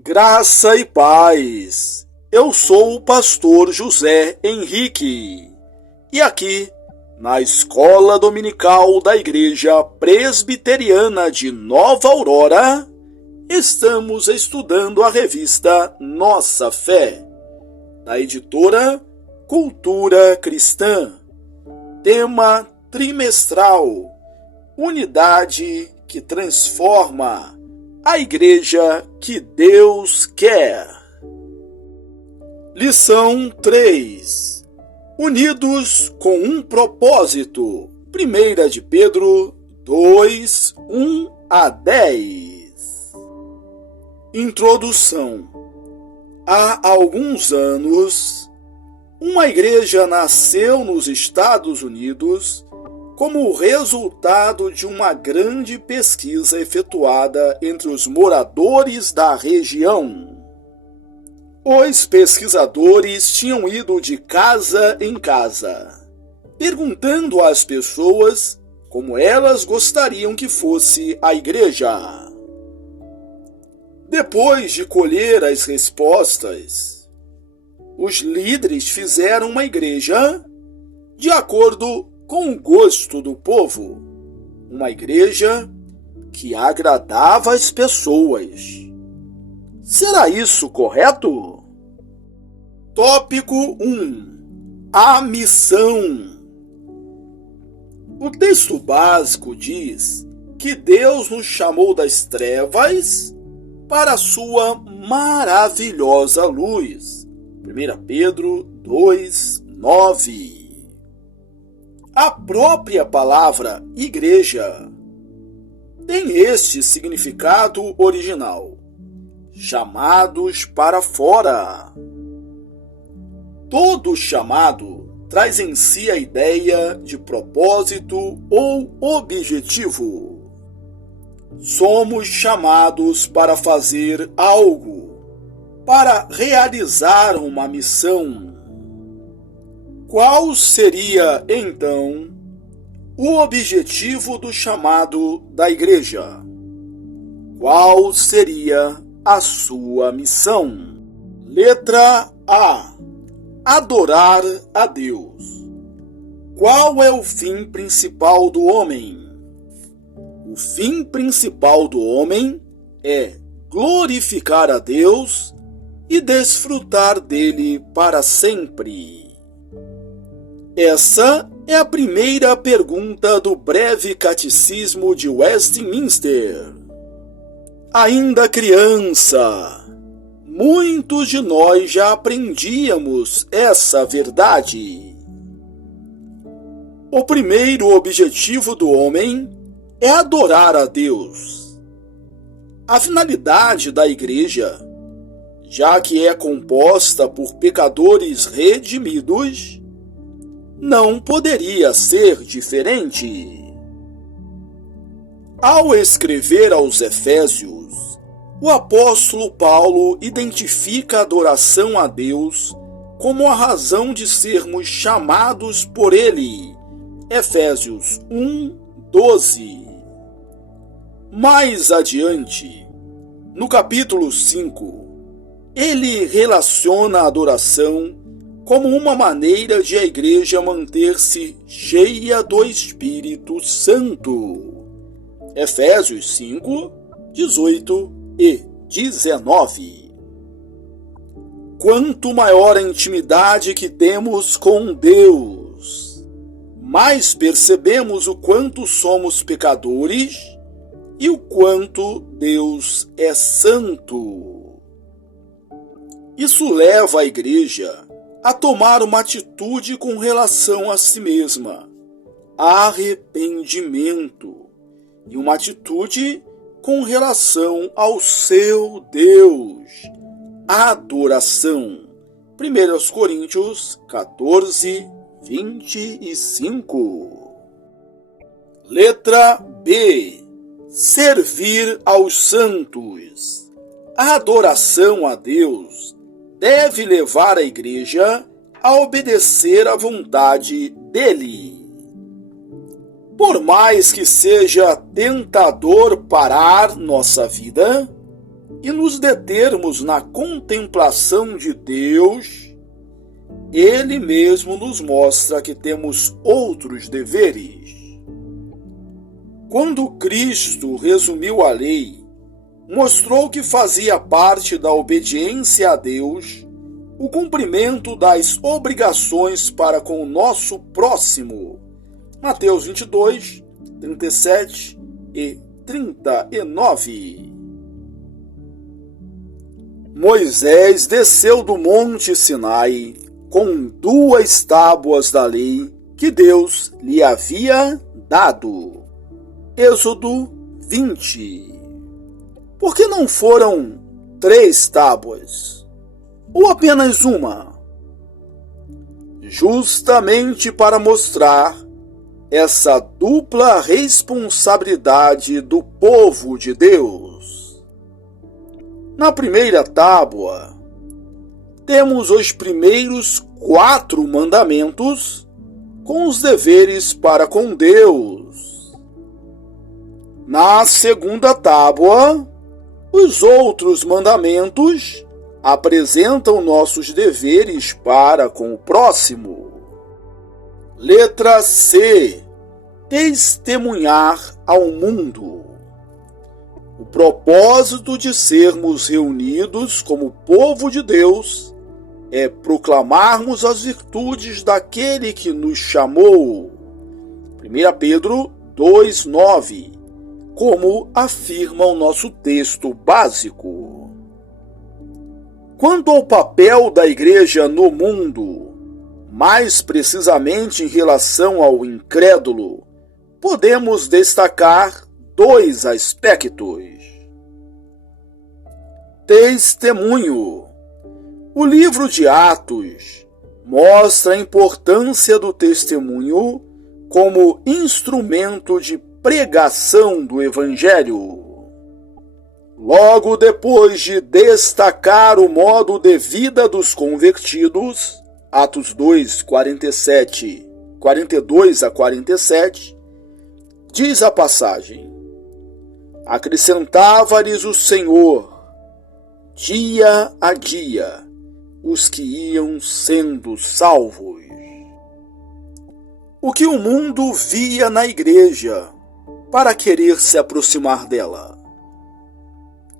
Graça e paz. Eu sou o pastor José Henrique e aqui na Escola Dominical da Igreja Presbiteriana de Nova Aurora estamos estudando a revista Nossa Fé, da editora Cultura Cristã. Tema trimestral: Unidade que transforma, a Igreja que Deus quer. Lição 3. Unidos com um propósito. 1 de Pedro 2, 1 a 10. Introdução. Há alguns anos, uma igreja nasceu nos Estados Unidos como resultado de uma grande pesquisa efetuada entre os moradores da região. Os pesquisadores tinham ido de casa em casa, perguntando às pessoas como elas gostariam que fosse a igreja. Depois de colher as respostas, os líderes fizeram uma igreja de acordo com o gosto do povo, uma igreja que agradava as pessoas. Será isso correto? Tópico 1. A missão. O texto básico diz que Deus nos chamou das trevas para a sua maravilhosa luz. 1 Pedro 2, 9. A própria palavra igreja tem este significado original: chamados para fora. Todo chamado traz em si a ideia de propósito ou objetivo. Somos chamados para fazer algo, para realizar uma missão. Qual seria, então, o objetivo do chamado da igreja? Qual seria a sua missão? Letra A. Adorar a Deus. Qual é o fim principal do homem? O fim principal do homem é glorificar a Deus e desfrutar dele para sempre. Essa é a primeira pergunta do breve catecismo de Westminster. Ainda criança, muitos de nós já aprendíamos essa verdade. O primeiro objetivo do homem é adorar a Deus. A finalidade da igreja, já que é composta por pecadores redimidos, não poderia ser diferente. Ao escrever aos Efésios, o apóstolo Paulo identifica a adoração a Deus como a razão de sermos chamados por ele. Efésios 1, 12. Mais adiante, no capítulo 5, ele relaciona a adoração como uma maneira de a igreja manter-se cheia do Espírito Santo. Efésios 5, 18 e 19. Quanto maior a intimidade que temos com Deus, mais percebemos o quanto somos pecadores e o quanto Deus é santo. Isso leva a igreja a tomar uma atitude com relação a si mesma, arrependimento, e uma atitude com relação ao seu Deus, adoração. 1 Coríntios 14, 25. Letra B. Servir aos santos. A adoração a Deus deve levar a igreja a obedecer à vontade dele. Por mais que seja tentador parar nossa vida, e nos determos na contemplação de Deus, Ele mesmo nos mostra que temos outros deveres. Quando Cristo resumiu a lei, mostrou que fazia parte da obediência a Deus o cumprimento das obrigações para com o nosso próximo. Mateus 22, 37 e 39. Moisés desceu do Monte Sinai com 2 tábuas da lei que Deus lhe havia dado. Êxodo 20. Por que não foram 3 tábuas? Ou apenas uma? Justamente para mostrar essa dupla responsabilidade do povo de Deus. Na primeira tábua, temos os primeiros 4 mandamentos com os deveres para com Deus. Na segunda tábua, os outros mandamentos apresentam nossos deveres para com o próximo. Letra C. Testemunhar ao mundo. O propósito de sermos reunidos como povo de Deus é proclamarmos as virtudes daquele que nos chamou. 1 Pedro 2,9, como afirma o nosso texto básico. Quanto ao papel da igreja no mundo, mais precisamente em relação ao incrédulo, podemos destacar 2 aspectos. Testemunho. O livro de Atos mostra a importância do testemunho como instrumento de pregação do Evangelho. Logo depois de destacar o modo de vida dos convertidos, Atos 2, 42 a 47, diz a passagem: acrescentava-lhes o Senhor, dia a dia, os que iam sendo salvos. O que o mundo via na igreja para querer se aproximar dela?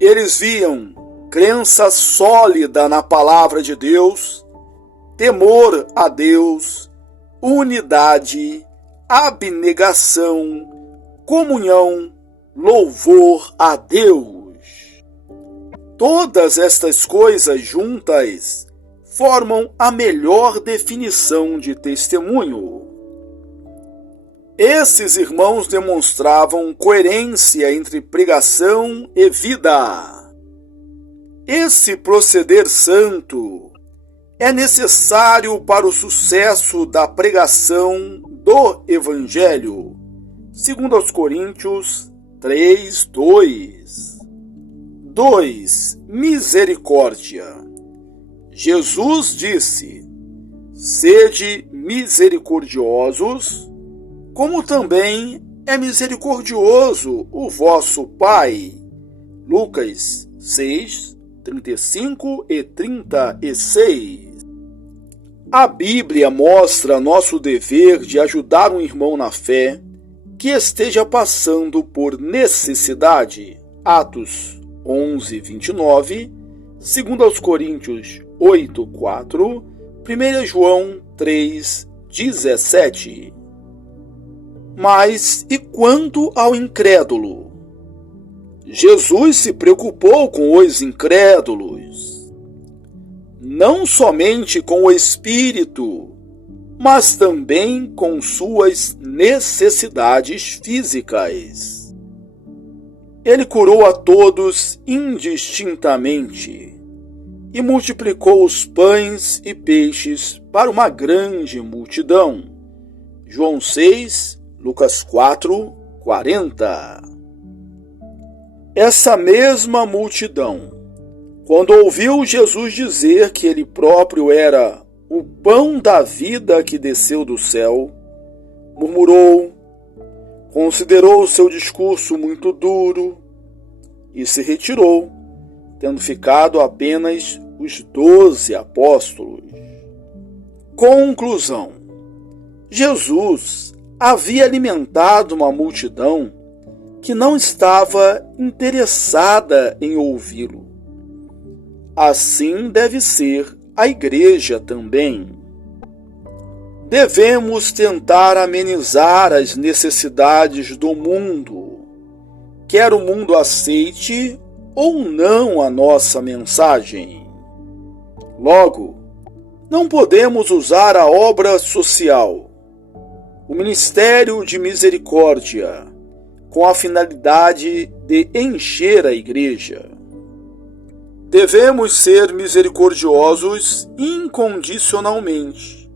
Eles viam crença sólida na palavra de Deus, temor a Deus, unidade, abnegação, comunhão, louvor a Deus. Todas estas coisas juntas formam a melhor definição de testemunho. Esses irmãos demonstravam coerência entre pregação e vida. Esse proceder santo é necessário para o sucesso da pregação do Evangelho, segundo aos Coríntios 3, 2. 2. Misericórdia. Jesus disse: sede misericordiosos, como também é misericordioso o vosso Pai. Lucas 6, 35 e 36. A Bíblia mostra nosso dever de ajudar um irmão na fé que esteja passando por necessidade. Atos 11, 29, 2 aos Coríntios 8, 4, 1 João 3, 17. Mas e quanto ao incrédulo? Jesus se preocupou com os incrédulos, não somente com o espírito, mas também com suas necessidades físicas. Ele curou a todos indistintamente e multiplicou os pães e peixes para uma grande multidão. João 6, Lucas 4, 40. Essa mesma multidão, quando ouviu Jesus dizer que ele próprio era o pão da vida que desceu do céu, murmurou, considerou o seu discurso muito duro e se retirou, tendo ficado apenas os 12 apóstolos. Conclusão: Jesus havia alimentado uma multidão que não estava interessada em ouvi-lo. Assim deve ser a igreja também. Devemos tentar amenizar as necessidades do mundo, quer o mundo aceite ou não a nossa mensagem. Logo, não podemos usar a obra social, o ministério de misericórdia, com a finalidade de encher a igreja. Devemos ser misericordiosos incondicionalmente,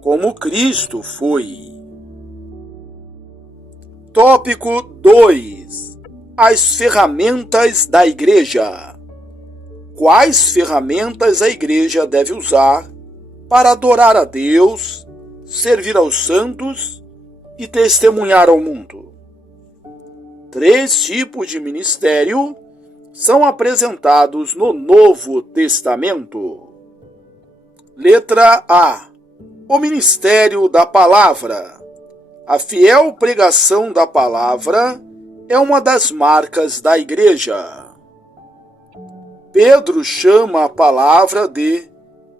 como Cristo foi. Tópico 2. As ferramentas da igreja. Quais ferramentas a igreja deve usar para adorar a Deus, servir aos santos e testemunhar ao mundo? 3 tipos de ministério são apresentados no Novo Testamento. Letra A. O ministério da palavra. A fiel pregação da palavra é uma das marcas da igreja. Pedro chama a palavra de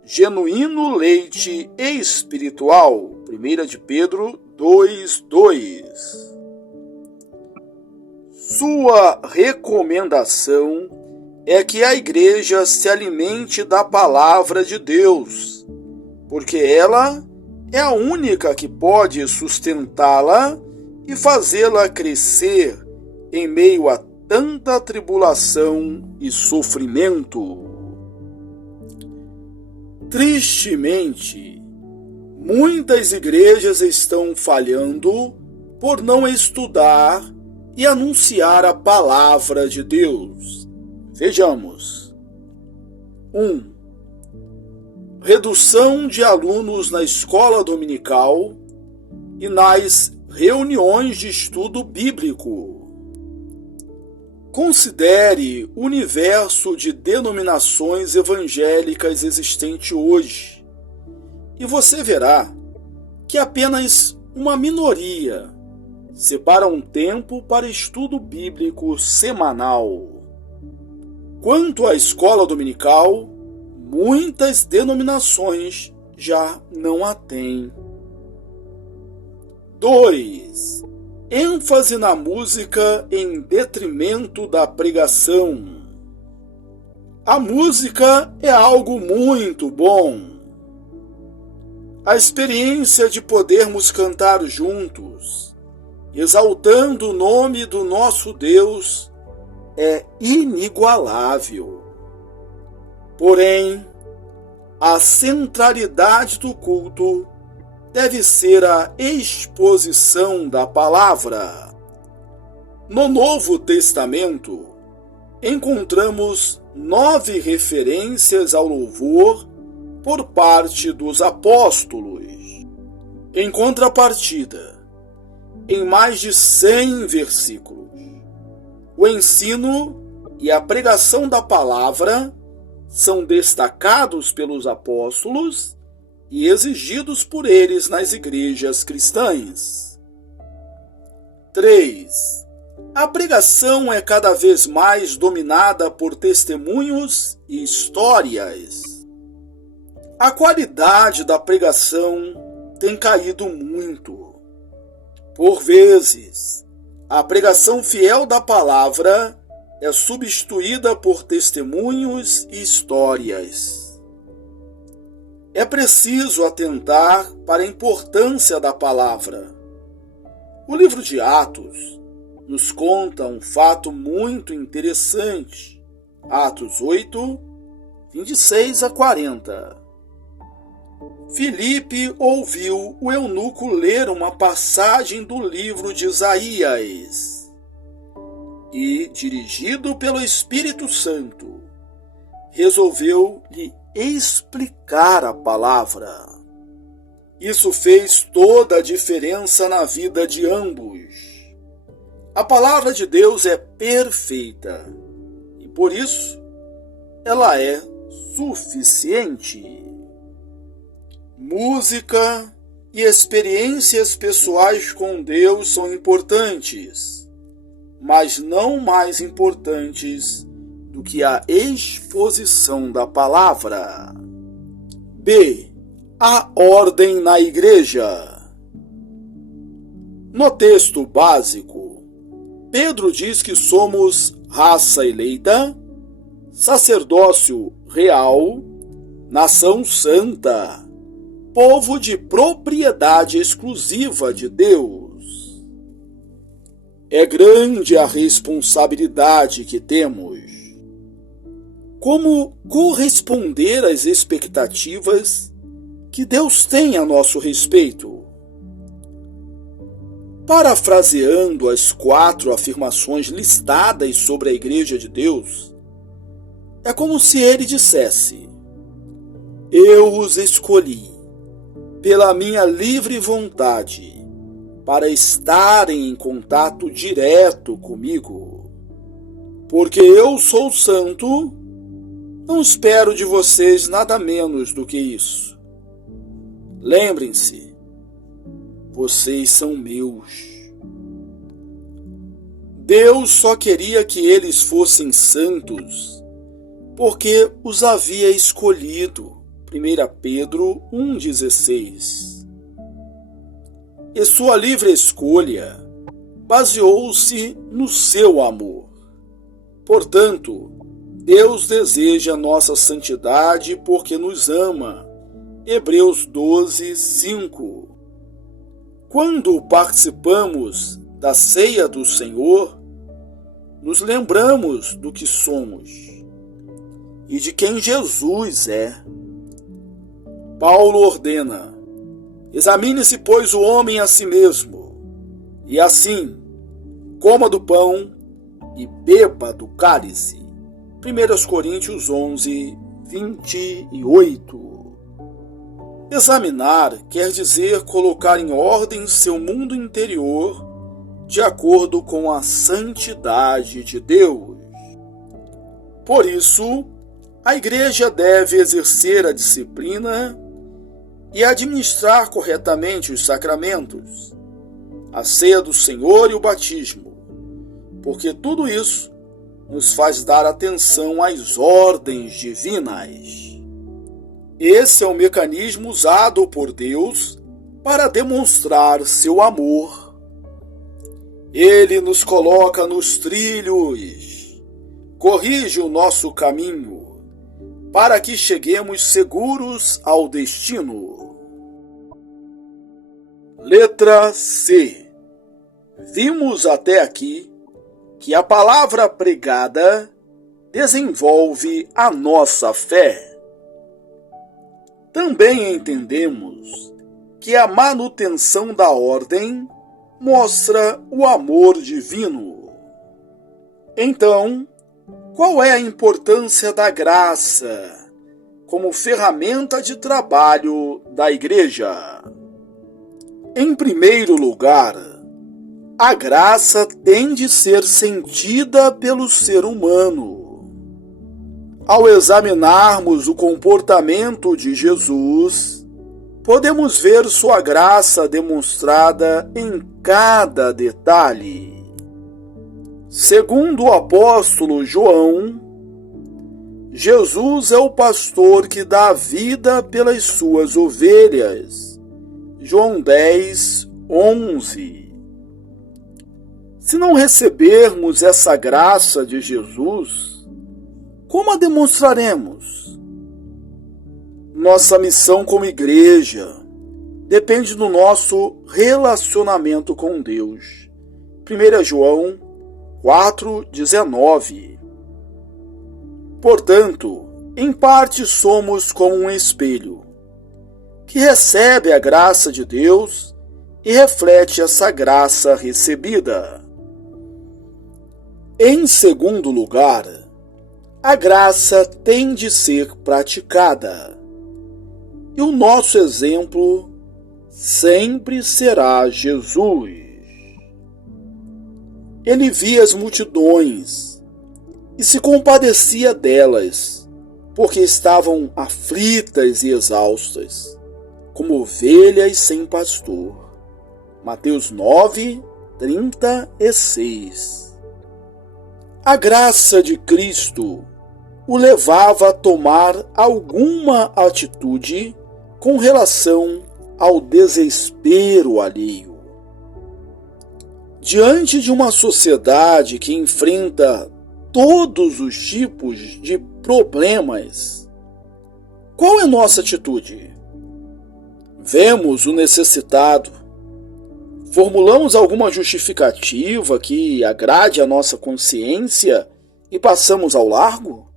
genuíno leite espiritual. 1 de Pedro 2:2. Sua recomendação é que a igreja se alimente da palavra de Deus, porque ela é a única que pode sustentá-la e fazê-la crescer em meio a tanta tribulação e sofrimento. Tristemente, muitas igrejas estão falhando por não estudar e anunciar a palavra de Deus. Vejamos. 1. Redução de alunos na escola dominical e nas reuniões de estudo bíblico. Considere o universo de denominações evangélicas existente hoje, e você verá que apenas uma minoria separa um tempo para estudo bíblico semanal. Quanto à escola dominical, muitas denominações já não a têm. 2. ênfase na música em detrimento da pregação. A música é algo muito bom. A experiência de podermos cantar juntos, exaltando o nome do nosso Deus, é inigualável. Porém, a centralidade do culto deve ser a exposição da palavra. No Novo Testamento, encontramos 9 referências ao louvor por parte dos apóstolos. Em contrapartida, em mais de 100 versículos, o ensino e a pregação da palavra são destacados pelos apóstolos e exigidos por eles nas igrejas cristãs. 3. A pregação é cada vez mais dominada por testemunhos e histórias. A qualidade da pregação tem caído muito. Por vezes, a pregação fiel da palavra é substituída por testemunhos e histórias. É preciso atentar para a importância da palavra. O livro de Atos nos conta um fato muito interessante. Atos 8, 26 a 40. Filipe ouviu o eunuco ler uma passagem do livro de Isaías e, dirigido pelo Espírito Santo, resolveu lhe explicar a palavra. Isso fez toda a diferença na vida de ambos. A palavra de Deus é perfeita e, por isso, ela é suficiente. Música e experiências pessoais com Deus são importantes, mas não mais importantes do que a exposição da palavra. B. A ordem na igreja. No texto básico, Pedro diz que somos raça eleita, sacerdócio real, nação santa, povo de propriedade exclusiva de Deus. É grande a responsabilidade que temos. Como corresponder às expectativas que Deus tem a nosso respeito? Parafraseando as 4 afirmações listadas sobre a Igreja de Deus, é como se ele dissesse: eu os escolhi pela minha livre vontade para estarem em contato direto comigo. Porque eu sou santo, não espero de vocês nada menos do que isso. Lembrem-se, vocês são meus. Deus só queria que eles fossem santos porque os havia escolhido. 1 Pedro 1,16. E sua livre escolha baseou-se no seu amor. Portanto, Deus deseja nossa santidade porque nos ama. Hebreus 12:5. Quando participamos da ceia do Senhor, nos lembramos do que somos e de quem Jesus é. Paulo ordena: examine-se, pois, o homem a si mesmo, e assim, coma do pão e beba do cálice. 1 Coríntios 11:28. Examinar quer dizer colocar em ordem seu mundo interior de acordo com a santidade de Deus. Por isso, a igreja deve exercer a disciplina e administrar corretamente os sacramentos, a ceia do Senhor e o batismo, porque tudo isso nos faz dar atenção às ordens divinas. Esse é o mecanismo usado por Deus para demonstrar seu amor. Ele nos coloca nos trilhos, corrige o nosso caminho, para que cheguemos seguros ao destino. Letra C. Vimos até aqui que a palavra pregada desenvolve a nossa fé. Também entendemos que a manutenção da ordem mostra o amor divino. Então, qual é a importância da graça como ferramenta de trabalho da igreja? Em primeiro lugar, a graça tem de ser sentida pelo ser humano. Ao examinarmos o comportamento de Jesus, podemos ver sua graça demonstrada em cada detalhe. Segundo o apóstolo João, Jesus é o pastor que dá vida pelas suas ovelhas. João 10:11. Se não recebermos essa graça de Jesus, como a demonstraremos? Nossa missão como igreja depende do nosso relacionamento com Deus. 1 João 4:19. Portanto, em parte somos como um espelho, que recebe a graça de Deus e reflete essa graça recebida. Em segundo lugar, a graça tem de ser praticada. E o nosso exemplo sempre será Jesus. Ele via as multidões e se compadecia delas, porque estavam aflitas e exaustas, como ovelhas sem pastor. Mateus 9, 36. A graça de Cristo o levava a tomar alguma atitude com relação ao desespero alheio. Diante de uma sociedade que enfrenta todos os tipos de problemas, qual é nossa atitude? Vemos o necessitado, formulamos alguma justificativa que agrade a nossa consciência e passamos ao largo?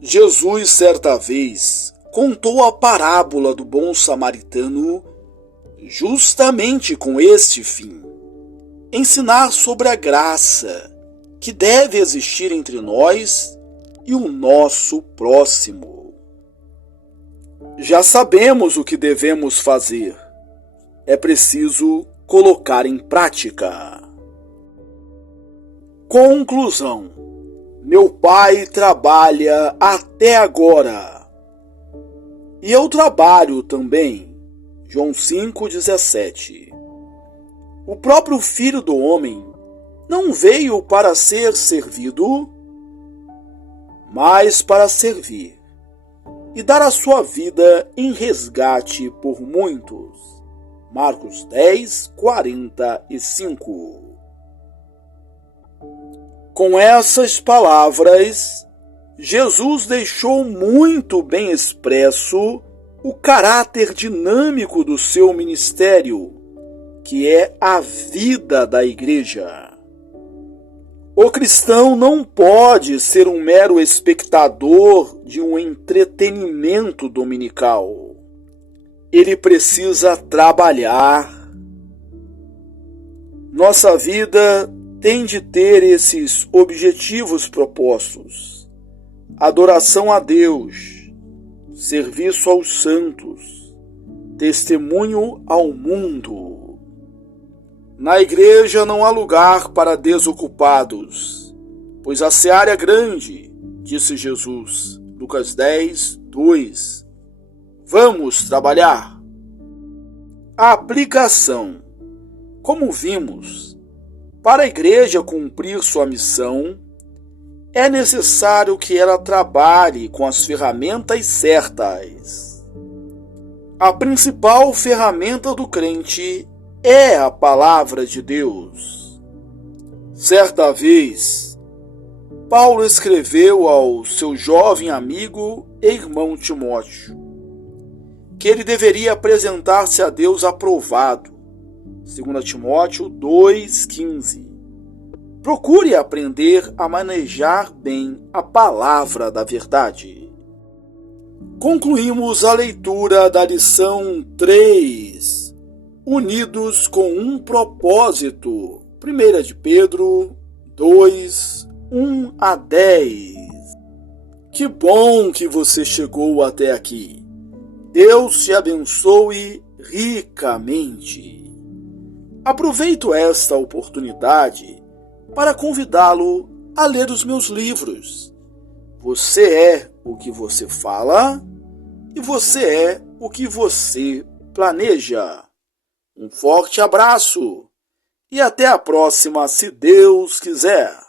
Jesus, certa vez, contou a parábola do bom samaritano justamente com este fim: ensinar sobre a graça que deve existir entre nós e o nosso próximo. Já sabemos o que devemos fazer. É preciso colocar em prática. Conclusão: meu pai trabalha até agora. E eu trabalho também. João 5,17. O próprio Filho do Homem não veio para ser servido, mas para servir e dar a sua vida em resgate por muitos. Marcos 10, 45. Com essas palavras, Jesus deixou muito bem expresso o caráter dinâmico do seu ministério, que é a vida da igreja. O cristão não pode ser um mero espectador de um entretenimento dominical. Ele precisa trabalhar. Nossa vida tem de ter esses objetivos propostos: adoração a Deus, serviço aos santos, testemunho ao mundo. Na igreja não há lugar para desocupados, pois a seara é grande, disse Jesus, Lucas 10, 2. Vamos trabalhar. A aplicação. Como vimos, para a igreja cumprir sua missão, é necessário que ela trabalhe com as ferramentas certas. A principal ferramenta do crente é a palavra de Deus. Certa vez, Paulo escreveu ao seu jovem amigo e irmão Timóteo que ele deveria apresentar-se a Deus aprovado. 2 Timóteo 2,15. Procure aprender a manejar bem a palavra da verdade. Concluímos a leitura da lição 3, unidos com um propósito. 1 de Pedro 2, 1 a 10. Que bom que você chegou até aqui. Deus te abençoe ricamente. Aproveito esta oportunidade para convidá-lo a ler os meus livros. Você é o que você fala e você é o que você planeja. Um forte abraço e até a próxima, se Deus quiser.